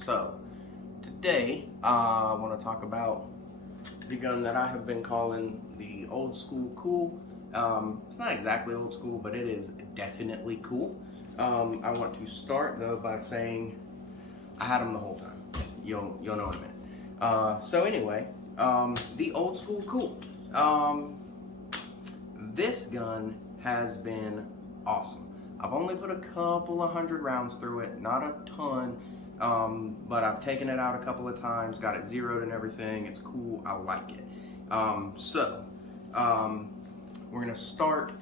So, today I want to talk about the gun that I have been calling the old school cool. It's not exactly old school, but it is definitely cool. I want to start though by saying I had them the whole time. You'll know in a minute. So anyway, the old school cool. This gun has been awesome. I've only put a couple of 100 rounds through it, not a ton, but I've taken it out a couple of times, got it zeroed and everything. It's cool, I like it. We're gonna start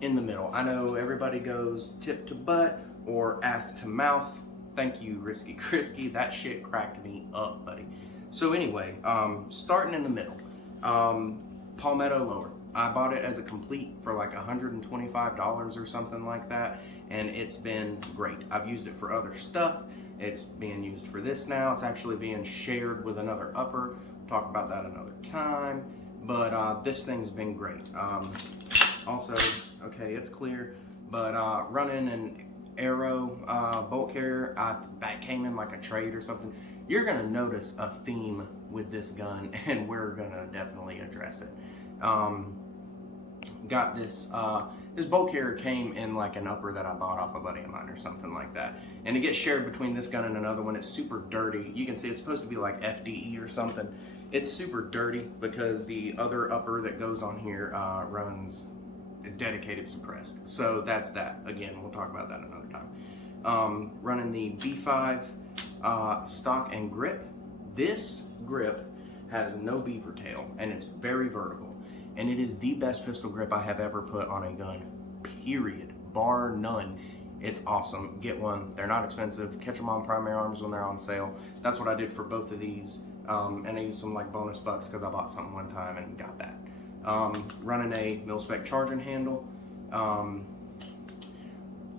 in the middle. I know everybody goes tip to butt or ass to mouth. Thank you, Risky Crisky. That shit cracked me up, buddy. So anyway, starting in the middle, Palmetto lower. I bought it as a complete for like $125 or something like that, and it's been great. I've used it for other stuff. It's being used for this now. It's actually being shared with another upper. We'll talk about that another time, but this thing's been great. Also, okay, it's clear, but running an Arrow bolt carrier, that came in like a trade or something. You're gonna notice a theme with this gun, and we're gonna definitely address it. Got this, this bolt carrier came in like an upper that I bought off a buddy of mine or something like that. And it gets shared between this gun and another one. It's super dirty. You can see it's supposed to be like FDE or something. It's super dirty because the other upper that goes on here runs dedicated suppressed. So that's that. Again, we'll talk about that another time. Running the B5 stock and grip. This grip has no beaver tail and it's very vertical. And it is the best pistol grip I have ever put on a gun, period, bar none. It's awesome. Get one. They're not expensive. Catch them on Primary Arms when they're on sale. That's what I did for both of these. And I used some like bonus bucks because I bought something one time and got that. Running a mil-spec charging handle.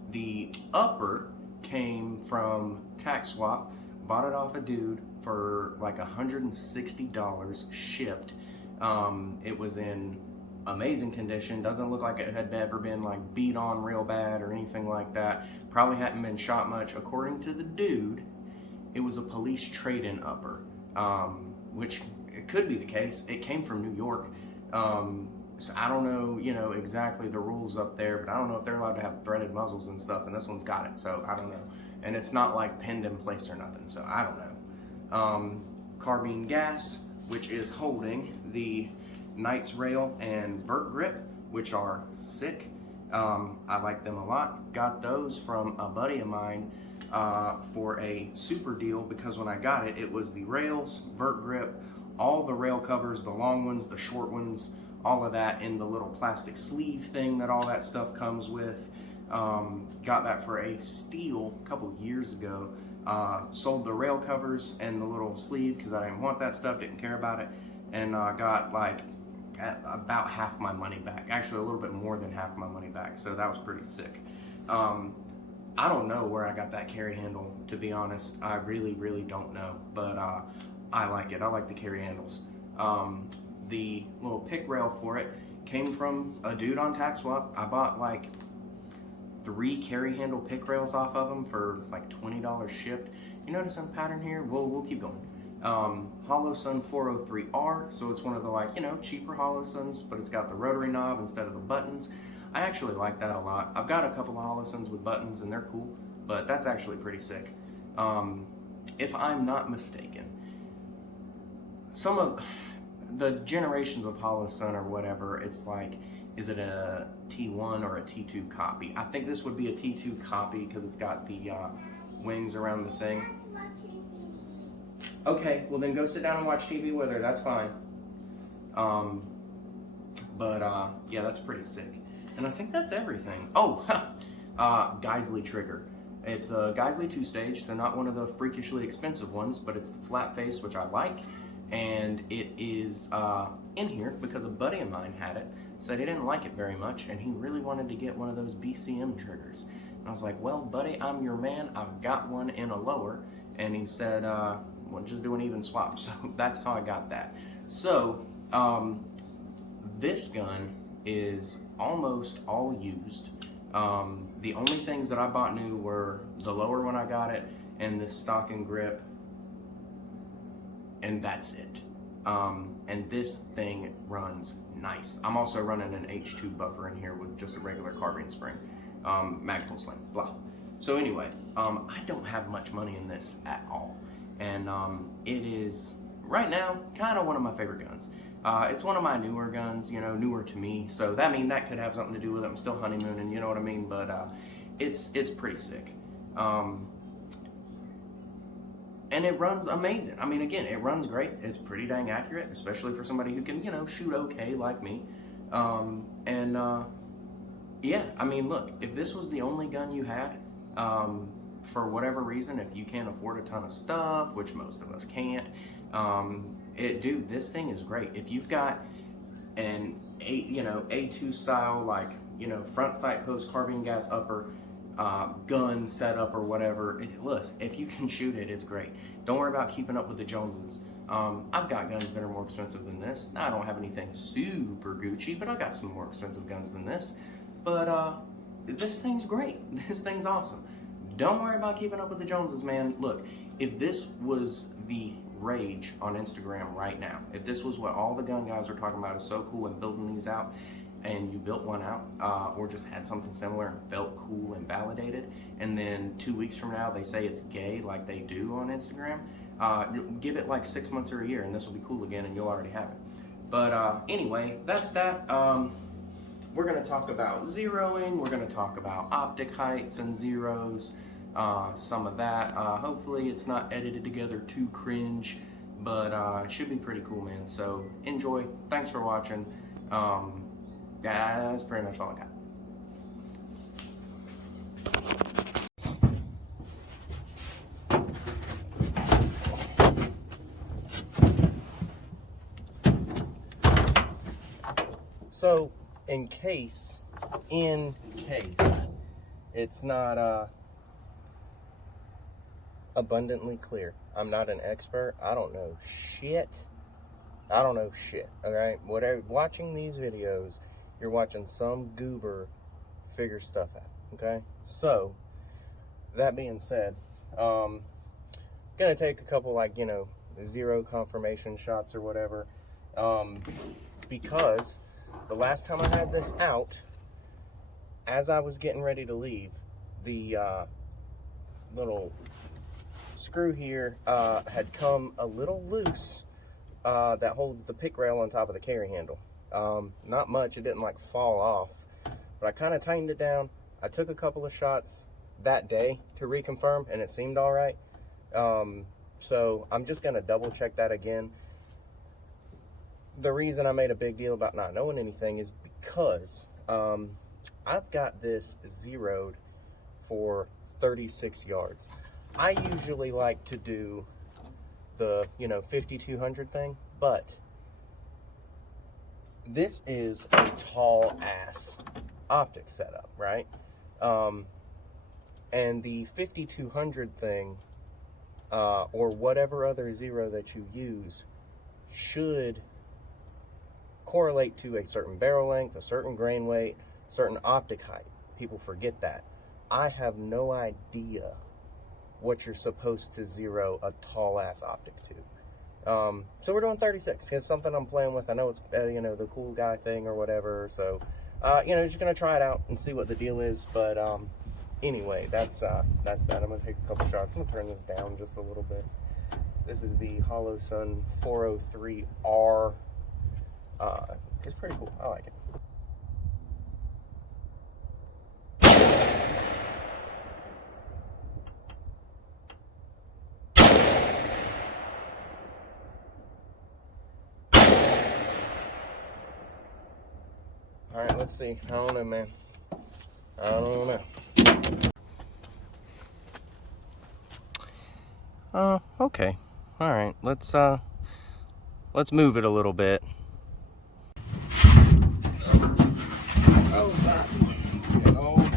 The upper came from Tax Swap. Bought it off a dude for like $160 shipped. It was in amazing condition. Doesn't look like it had ever been like beat on real bad or anything like that. Probably hadn't been shot much. According to the dude, it was a police trade-in upper, which it could be the case. It came from New York. So I don't know, exactly the rules up there, but I don't know if they're allowed to have threaded muzzles and stuff, and this one's got it, so I don't know. And it's not like pinned in place or nothing, so I don't know. Carbine gas, which is holding the Knights rail and vert grip, which are sick. I like them a lot. Got those from a buddy of mine for a super deal because when I got it, it was the rails, vert grip, all the rail covers, the long ones, the short ones, all of that in the little plastic sleeve thing that all that stuff comes with. Got that for a steal a couple years ago. Sold the rail covers and the little sleeve because I didn't want that stuff, didn't care about it, and got like about half my money back. Actually, a little bit more than half my money back, so that was pretty sick. I don't know where I got that carry handle, to be honest. I really, really don't know, but I like it. I like the carry handles. The little pick rail for it came from a dude on Tax Swap. I bought like 3 carry handle pick rails off of them for like $20 shipped. You notice some pattern here? We'll keep going. Holosun 403R, so it's one of the like, cheaper Holosuns, but it's got the rotary knob instead of the buttons. I actually like that a lot. I've got a couple of Holosuns with buttons and they're cool, but that's actually pretty sick. If I'm not mistaken, some of the generations of Holosun or whatever, it's like, is it a T1 or a T2 copy? I think this would be a T2 copy because it's got the wings around the thing. Okay, well then go sit down and watch TV with her. That's fine. Yeah, that's pretty sick. And I think that's everything. Oh, Geisley trigger. It's a Geisley 2-stage, so not one of the freakishly expensive ones, but it's the flat face, which I like. And it is in here because a buddy of mine had it, said he didn't like it very much, and he really wanted to get one of those BCM triggers. And I was like, well, buddy, I'm your man. I've got one in a lower. And he said, well, just do an even swap. So that's how I got that. So this gun is almost all used. The only things that I bought new were the lower when I got it and this stock and grip, and that's it. And this thing runs nice. I'm also running an H2 buffer in here with just a regular carbine spring, Magpul Sling, blah. So anyway, I don't have much money in this at all, and it is right now kind of one of my favorite guns. It's one of my newer guns, you know, newer to me, so that could have something to do with it. I'm still honeymooning, you know what I mean, but it's pretty sick. And it runs amazing. I mean, again, it runs great. It's pretty dang accurate, especially for somebody who can, you know, shoot okay like me. Yeah, I mean, look, if this was the only gun you had, for whatever reason, if you can't afford a ton of stuff, which most of us can't, dude, this thing is great. If you've got an A2 style, like, you know, front sight post carbine gas upper, gun setup or whatever, listen, if you can shoot it, it's great. Don't worry about keeping up with the Joneses. I've got guns that are more expensive than this. Now, I don't have anything super Gucci, but I've got some more expensive guns than this. But this thing's great. This thing's awesome. Don't worry about keeping up with the Joneses, man. Look, if this was the rage on Instagram right now, if this was what all the gun guys are talking about is so cool and building these out, and you built one out, or just had something similar and felt cool and validated, and then 2 weeks from now they say it's gay like they do on Instagram, give it like 6 months or a year and this will be cool again and you'll already have it. But anyway, that's that. We're going to talk about zeroing, we're going to talk about optic heights and zeros, some of that. Hopefully it's not edited together too cringe, but it should be pretty cool, man. So enjoy. Thanks for watching. That's pretty much all I got. So in case it's not abundantly clear, I'm not an expert. I don't know shit. Alright, whatever. Watching these videos, you're watching some goober figure stuff out. Okay, so that being said, gonna take a couple, like, you know, zero confirmation shots or whatever, because the last time I had this out, as I was getting ready to leave, the little screw here had come a little loose, that holds the pick rail on top of the carry handle. Not much, it didn't like fall off, but I kind of tightened it down. I took a couple of shots that day to reconfirm and it seemed all right. So I'm just gonna double check that again. The reason I made a big deal about not knowing anything is because I've got this zeroed for 36 yards. I usually like to do the, you know, 5200 thing, but this is a tall ass optic setup, right? And the 5200 thing, or whatever other zero that you use, should correlate to a certain barrel length, a certain grain weight, certain optic height. People forget that. I have no idea what you're supposed to zero a tall ass optic to. So we're doing 36. It's something I'm playing with. I know it's you know, the cool guy thing or whatever. So you know, just gonna try it out and see what the deal is. But anyway, that's that. I'm gonna take a couple shots. I'm gonna turn this down just a little bit. This is the Hollow Sun 403R. It's pretty cool. I like it. All right, let's see. I don't know, man. I don't know. Okay. All right. Let's move it a little bit. Oh God. Oh.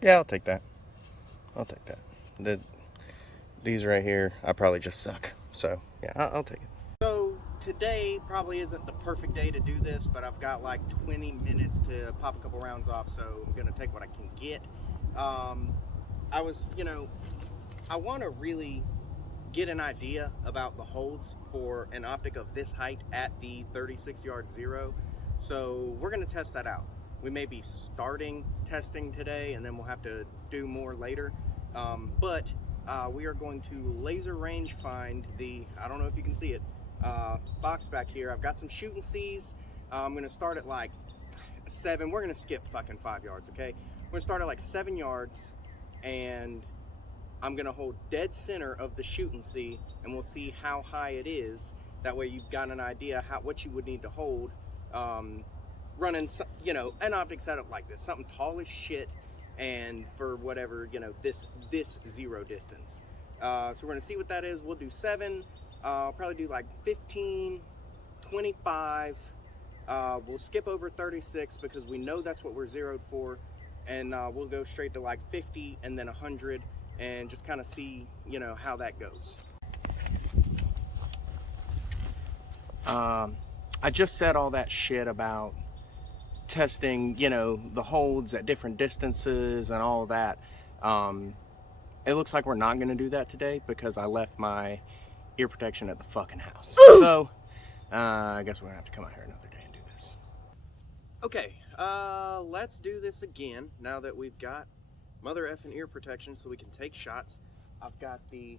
Yeah, I'll take that. I'll take that. These right here, I probably just suck. So, yeah, I'll take it. So, today probably isn't the perfect day to do this, but I've got like 20 minutes to pop a couple rounds off, so I'm going to take what I can get. I was, I want to really get an idea about the holds for an optic of this height at the 36-yard zero. So we're going to test that out. We may be starting testing today, and then we'll have to do more later. But we are going to laser range find the, I don't know if you can see it, box back here. I've got some shooting C's. I'm going to start at like 7. We're going to skip fucking 5 yards, okay? We're going to start at like 7 yards, and I'm going to hold dead center of the shooting C, and we'll see how high it is. That way you've got an idea what you would need to hold running, an optic setup like this. Something tall as shit, and for whatever, this zero distance. So we're going to see what that is. We'll do 7. I'll probably do like 15, 25. We'll skip over 36 because we know that's what we're zeroed for. And we'll go straight to like 50 and then 100. And just kind of see, how that goes. I just said all that shit about testing, the holds at different distances and all that. It looks like we're not going to do that today because I left my ear protection at the fucking house. So, I guess we're going to have to come out here another day and do this. Okay, let's do this again now that we've got mother effing ear protection so we can take shots. I've got the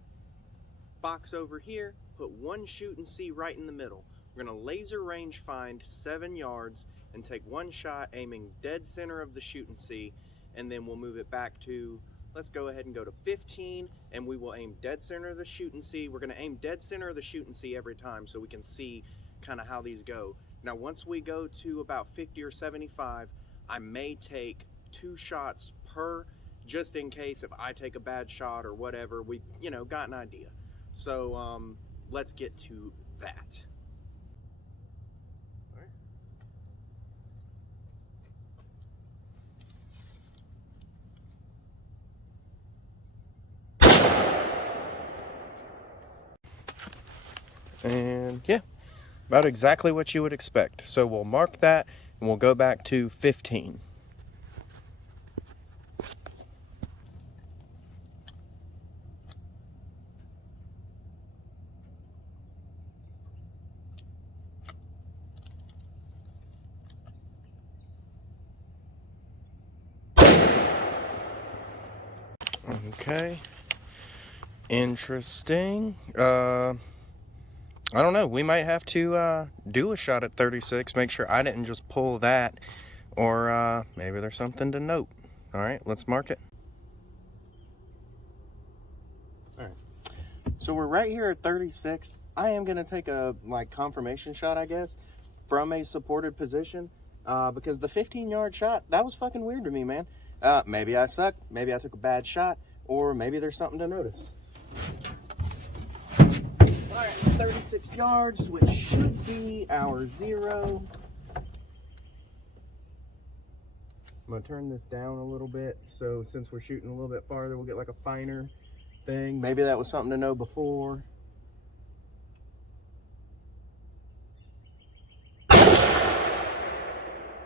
box over here, put one shooting C right in the middle. We're gonna laser range find 7 yards and take one shot aiming dead center of the shooting C, and then we'll move it back to, let's go ahead and go to 15, and we will aim dead center of the shooting C. We're gonna aim dead center of the shooting C every time so we can see kind of how these go. Now once we go to about 50 or 75, I may take 2 shots per, just in case if I take a bad shot or whatever, we, got an idea. So, let's get to that. And yeah, about exactly what you would expect. So we'll mark that and we'll go back to 15. Okay, interesting. I don't know, we might have to do a shot at 36, make sure I didn't just pull that, or maybe there's something to note. All right, let's mark it. All right, so we're right here at 36. I am gonna take a confirmation shot, I guess, from a supported position, because the 15-yard shot, that was fucking weird to me, man. Maybe I suck, maybe I took a bad shot, or maybe there's something to notice. All right, 36 yards, which should be our zero. I'm gonna turn this down a little bit, so since we're shooting a little bit farther, we'll get like a finer thing. Maybe that was something to know before. All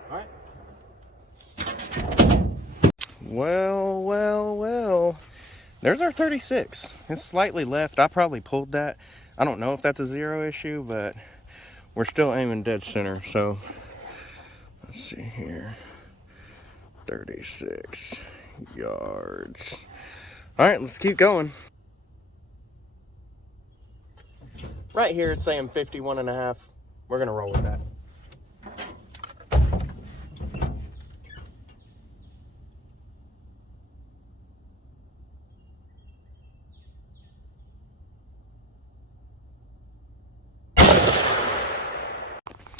right. Well, there's our 36. It's slightly left. I probably pulled that. I don't know if that's a zero issue, but we're still aiming dead center. So let's see here. 36 yards. All right, let's keep going. Right here, it's saying 51.5. We're gonna roll with that.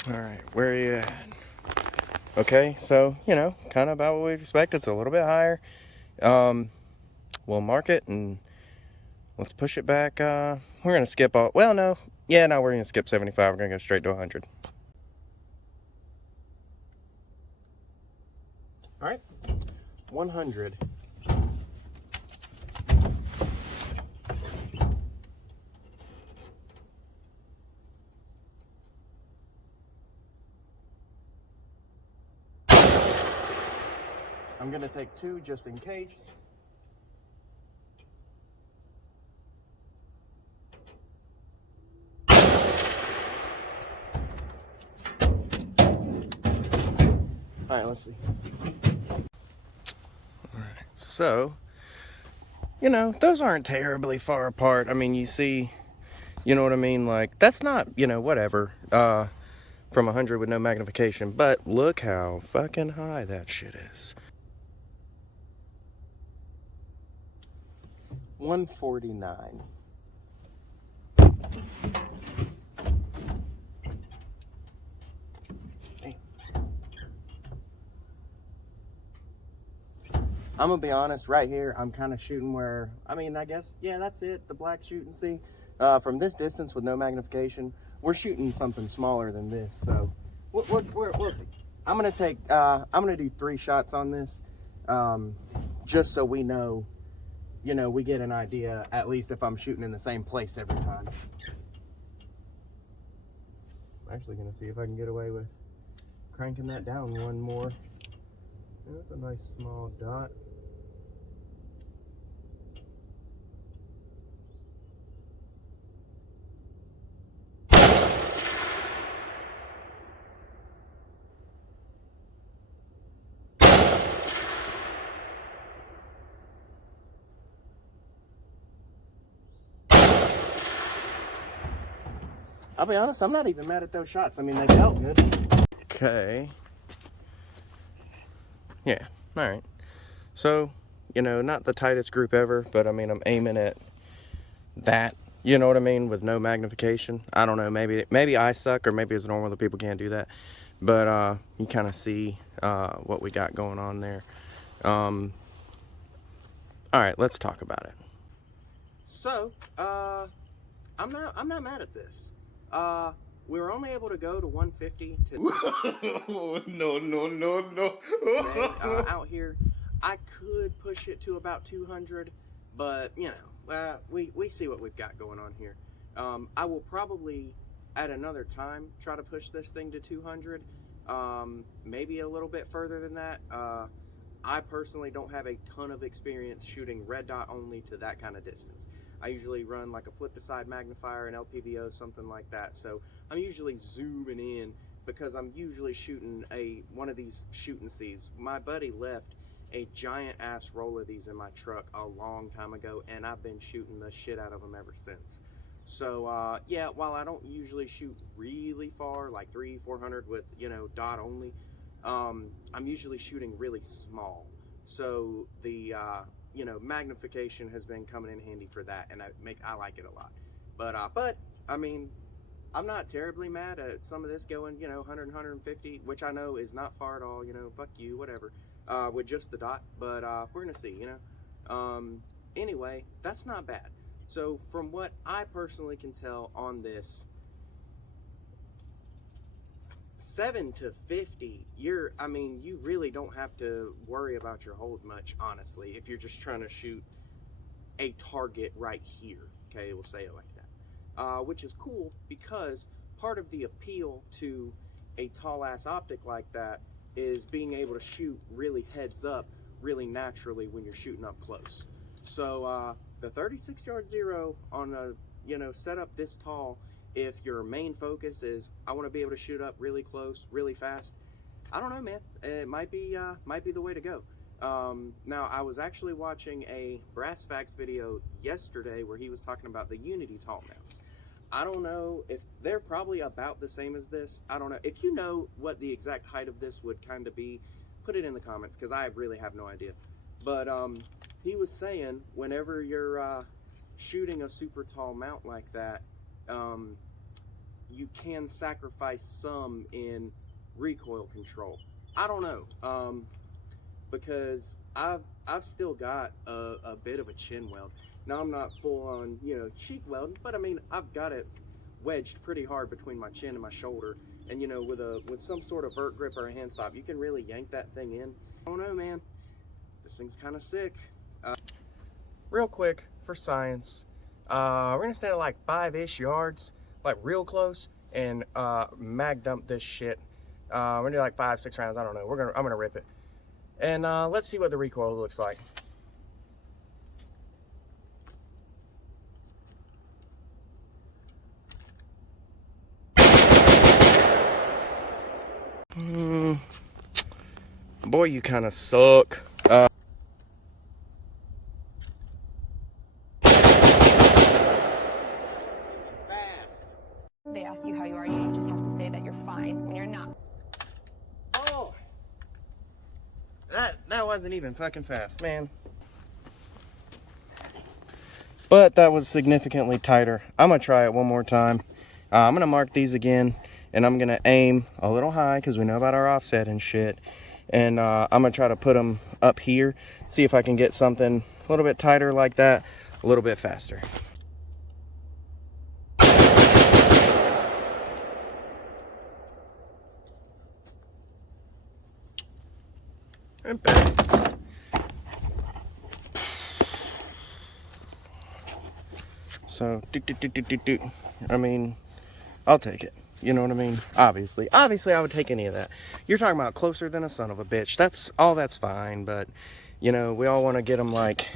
All right, where are you at? Okay, so, you know, kind of about what we expect. It's a little bit higher. We'll mark it and let's push it back. We're gonna skip all, well, no. Yeah, no, we're gonna skip 75. We're gonna go straight to 100. All right, 100. I'm gonna take 2 just in case. All right, let's see. All right, so, you know, those aren't terribly far apart. I mean, you see, you know what I mean? Like, that's not, you know, whatever, from 100 with no magnification, but look how fucking high that shit is. 149. I'm gonna be honest, right here, I'm kind of shooting where, I mean, I guess, yeah, that's it, the black shooting. See, from this distance with no magnification, we're shooting something smaller than this, so we'll see. I'm gonna do 3 shots on this, just so we know, you know, we get an idea, at least if I'm shooting in the same place every time. I'm actually gonna see if I can get away with cranking that down one more. That's a nice small dot. I'll be honest, I'm not even mad at those shots. I mean, they felt good. Okay. Yeah, all right. So, you know, not the tightest group ever, but I mean, I'm aiming at that, you know what I mean, with no magnification. I don't know, maybe I suck, or maybe it's normal that people can't do that. But you kind of see what we got going on there. All right, let's talk about it. So, I'm not mad at this. We were only able to go to 150 to no. Out here, I could push it to about 200, but you know, we see what we've got going on here. I will probably at another time try to push this thing to 200, maybe a little bit further than that. I personally don't have a ton of experience shooting red dot only to that kind of distance. I usually run like a flip to side magnifier, an LPVO, something like that. So I'm usually zooming in because I'm usually shooting one of these shooting C's. My buddy left a giant ass roll of these in my truck a long time ago, and I've been shooting the shit out of them ever since. So yeah, while I don't usually shoot really far, like 300-400 with, you know, dot only, I'm usually shooting really small. So the you know, magnification has been coming in handy for that, and I like it a lot. But I mean, I'm not terribly mad at some of this going, you know, 100 150, which I know is not far at all, you know, fuck you, whatever, with just the dot. But we're gonna see, you know. Anyway, that's not bad. So from what I personally can tell on this, 7 to 50, I mean, you really don't have to worry about your hold much, honestly, if you're just trying to shoot a target right here. Okay, we'll say it like that. Which is cool, because part of the appeal to a tall ass optic like that is being able to shoot really heads up, really naturally when you're shooting up close. So the 36 yard zero on a, you know, setup this tall, if your main focus is I want to be able to shoot up really close, really fast, I don't know, man. It might be the way to go. Now, I was actually watching a Brass Facts video yesterday where he was talking about the Unity tall mounts. I don't know if they're probably about the same as this. I don't know. If you know what the exact height of this would kind of be, put it in the comments, because I really have no idea. But he was saying whenever you're shooting a super tall mount like that, you can sacrifice some in recoil control. I don't know, because I've still got a bit of a chin weld. Now I'm not full on, you know, cheek welding, but I mean I've got it wedged pretty hard between my chin and my shoulder, and you know, with some sort of vert grip or a hand stop, you can really yank that thing in. I don't know, man. This thing's kind of sick. Real quick for science, we're gonna stand at like 5-ish yards, like real close, and mag dump this shit. We're gonna do like 5-6 rounds. I don't know. I'm gonna rip it, and let's see what the recoil looks like. Boy, you kind of suck. They ask you how you are, you just have to say that you're fine when you're not. Oh, that wasn't even fucking fast, man. But that was significantly tighter. I'm gonna try it one more time. I'm gonna mark these again, and I'm gonna aim a little high because we know about our offset and shit. And I'm gonna try to put them up here, see if I can get something a little bit tighter like that, a little bit faster. And back. So, I mean, I'll take it. You know what I mean? Obviously, I would take any of that. You're talking about closer than a son of a bitch. That's fine. But, you know, we all want to get them like,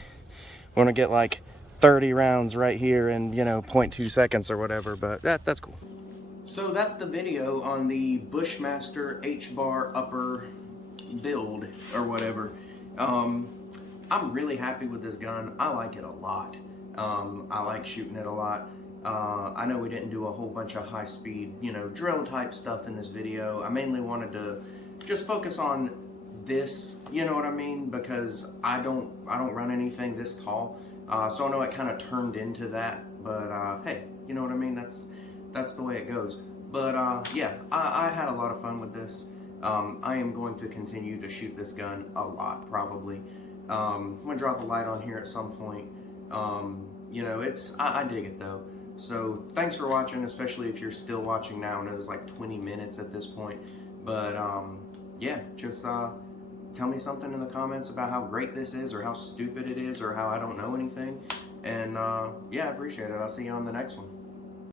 want to get like 30 rounds right here in, you know, 0.2 seconds or whatever. But that's cool. So that's the video on the Bushmaster HBAR upper build or whatever. I'm really happy with this gun. I like it a lot. I like shooting it a lot. I know we didn't do a whole bunch of high-speed, you know, drill type stuff in this video. I mainly wanted to just focus on this, you know what I mean, because I don't run anything this tall. So I know it kind of turned into that, but hey, you know what I mean? That's the way it goes. But yeah, I had a lot of fun with this. I am going to continue to shoot this gun a lot, probably. I'm gonna drop a light on here at some point. You know, I dig it though. So thanks for watching, especially if you're still watching now. I know it's like 20 minutes at this point, but yeah, just tell me something in the comments about how great this is, or how stupid it is, or how I don't know anything. And yeah, I appreciate it. I'll see you on the next one.